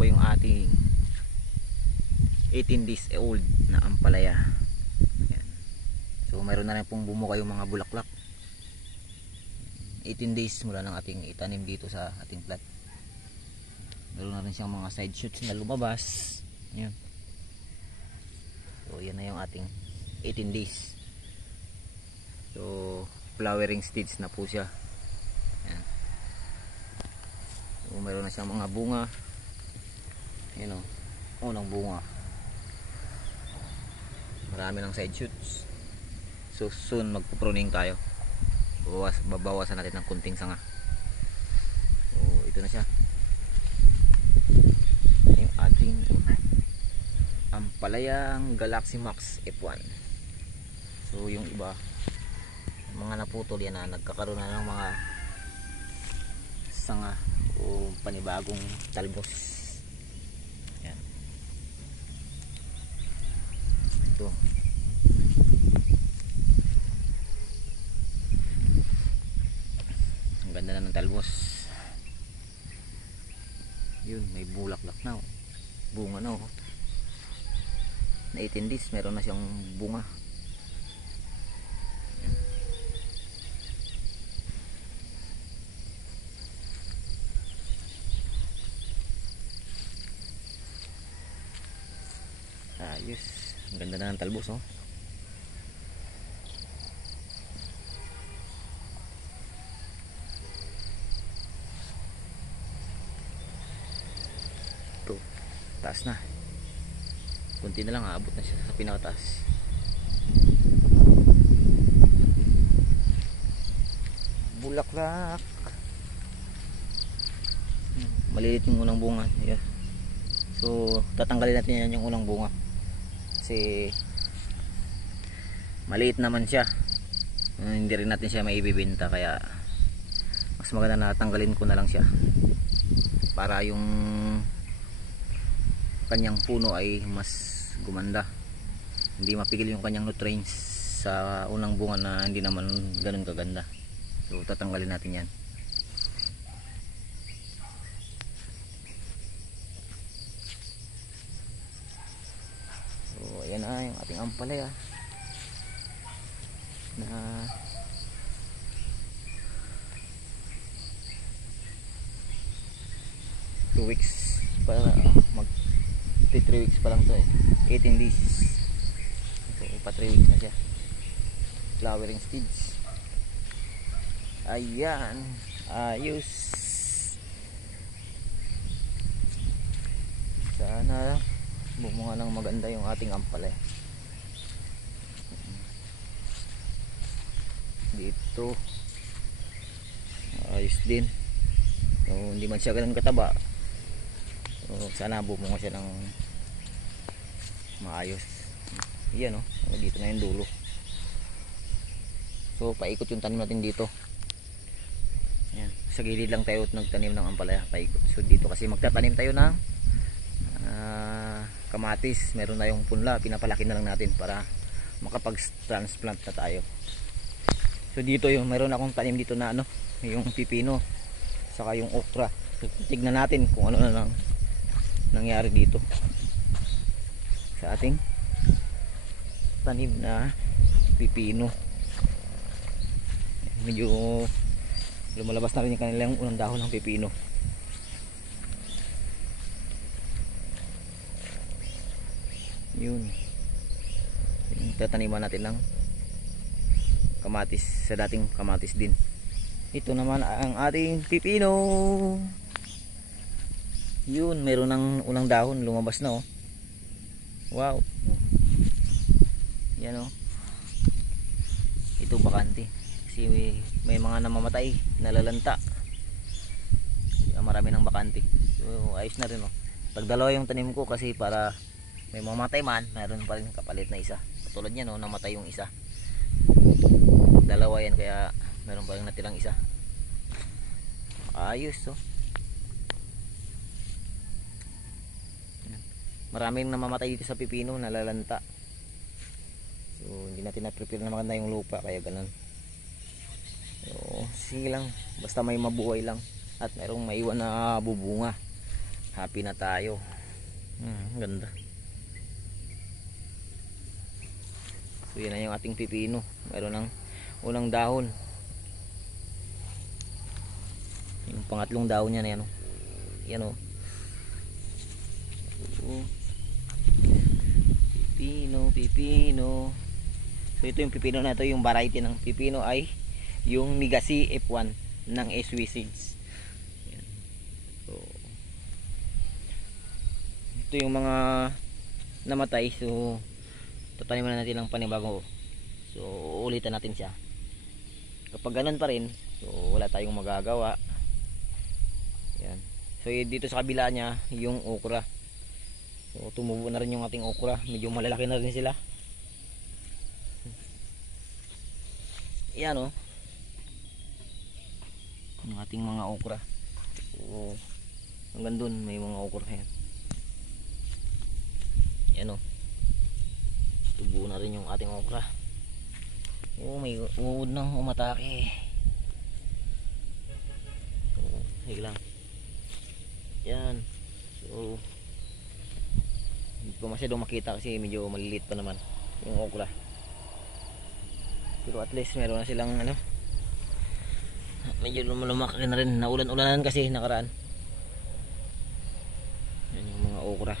po yung ating 18 days old na ampalaya. Yan. So mayroon na rin pong bumuka yung mga bulaklak. 18 days mula ng ating itanim dito sa ating plat. Meron na rin siyang mga side shoots na lumabas. Yan. So yan na yung ating 18 days. So flowering stage na po siya. Yan. So meron na siyang mga bunga. Yan o, unang bunga. Marami ng side shoots. So soon magpo-pruning tayo. Babawasan natin ng kunting sanga. So ito na siya, yung ating ampalayang Galaxy Max F1. So yung iba, mga naputol yan na nagkakaroon na ng mga sanga o panibagong talbos. Yan. Ito. Ang ganda na ng talbos. Yun, may bulaklak na oh. Bunga na oh. Na 18 days meron na siyang bunga. Yan. Ayos, ang ganda na ng talbos oh. Taas na, kunti na lang, aabot na siya sa pinakataas. Bulaklak. Maliit yung unang bunga. Yeah. So tatanggalin natin yan, yung unang bunga, kasi maliit naman siya. Hindi rin natin siya maibibenta, kaya mas maganda na tanggalin ko na lang siya para yung kanyang puno ay mas gumanda, hindi mapigil yung kanyang nutrients sa unang bunga na hindi naman ganun kaganda. So tatanggalin natin yan. So ayan na yung ating ampalaya na two weeks para mag 3 weeks pa lang to eh. 18 days. So pa 3 weeks na siya. Flowering stage. Ayan, ayos. Sana bumunga ng maganda yung ating ampalaya. Dito ayos din. So hindi man siya ganun kataba. So, sana bumunga siya ng maayos. Yan o, dito na yung dulo. So paikot yung tanim natin dito. Yan. Sa gilid lang tayo nagtanim ng ampalaya, paikot. So dito kasi magtatanim tayo ng kamatis. Meron na yung punla, pinapalaki na lang natin para makapag-transplant na tayo. So dito yung meron akong tanim dito na ano, yung pipino saka yung okra. So, tignan natin kung ano na lang nangyari dito sa ating tanim na pipino. Medyo lumalabas na rin yung kanilang unang dahon ng pipino. Yun yung tataniman natin ng kamatis, sa dating kamatis din. Ito naman ang ating pipino. Yun, meron ng unang dahon, lumabas na oh. Wow. Yan oh. Ito bakante. Kasi may mga namamatay, nalalanta. Marami ng bakante. So ayos na rin oh. Tagdalawa yung tanim ko kasi para may mamatay man, meron pa rin kapalit na isa. Katulad yan oh, namatay yung isa. Dalawa yan, kaya meron pa rin natirang isa. Ayos oh. Maraming namamatay dito sa pipino, nalalanta. So hindi natin na-prepare na maganda yung lupa, kaya ganun. So sige lang, basta may mabuhay lang at mayroong maiwan na bubunga. happy na tayo. Ganda. So yun na yung ating pipino. Meron ng unang dahon. Yung pangatlong dahon niya na yan, oh. Yan, oh. Pipino. So ito yung pipino na ito, yung variety ng pipino ay yung Legacy F1 ng SW Seeds. Yan. So ito yung mga namatay, so tataniman na natin ng panibago. So ulitan natin siya. Kapag ganun pa rin, so wala tayong magagawa. Yan. So dito sa kabila niya yung okra. So tumubo na rin yung ating okra, medyo malalaki na rin sila. Yan, oh, yung ating mga okra. So hanggang dun may mga okra yan. Yan, oh, tubo na rin yung ating okra. Oh, may uod nang umatake. So sige lang. Yan. So hindi ko masyadong makita kasi medyo maliliit pa naman yung okra. Pero at least meron na silang ano, medyo lumaki na rin. Naulan-ulanan kasi nakaraan. Yan yung mga okra.